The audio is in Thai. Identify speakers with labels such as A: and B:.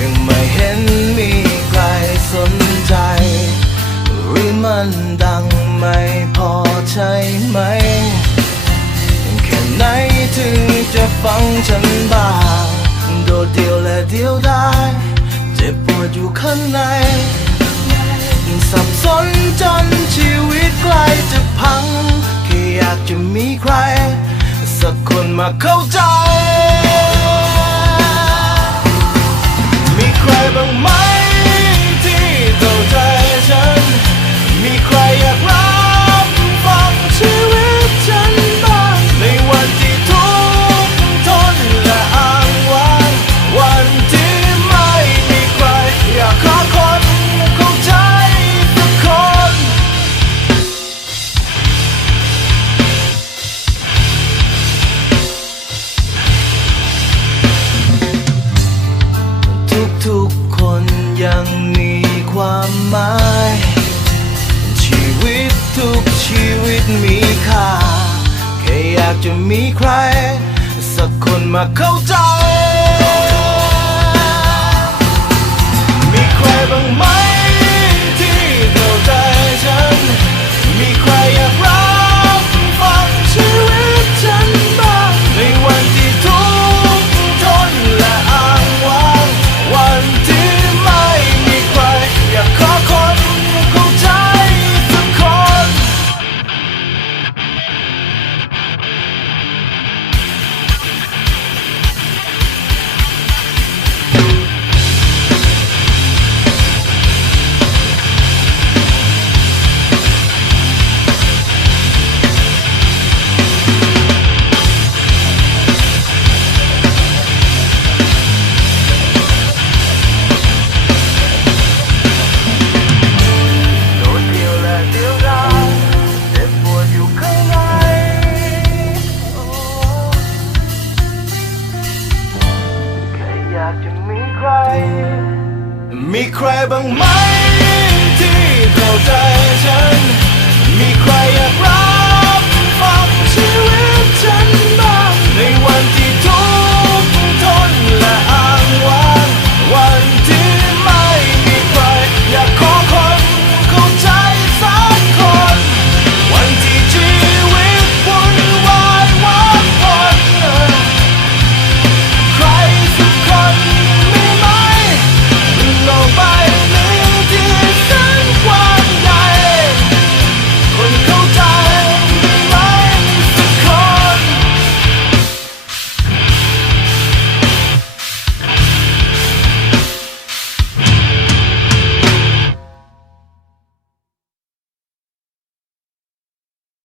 A: ยังไม่เห็นมีใครสนใจหรือมันดังไม่พอใช่ไหม แค่ไหนถึงจะฟังฉันบ้าง โดดเดียวและเดียวได้ เจ็บปวดอยู่ข้างในสับสนจนชีวิตใกล้จะพัง แค่อยากจะมีใคร สักคนมาเข้าใจ จะมีใคร สักคนมาเข้าใจ มีใครบ้างไหมที่เข้าใจฉัน มีใครอยาก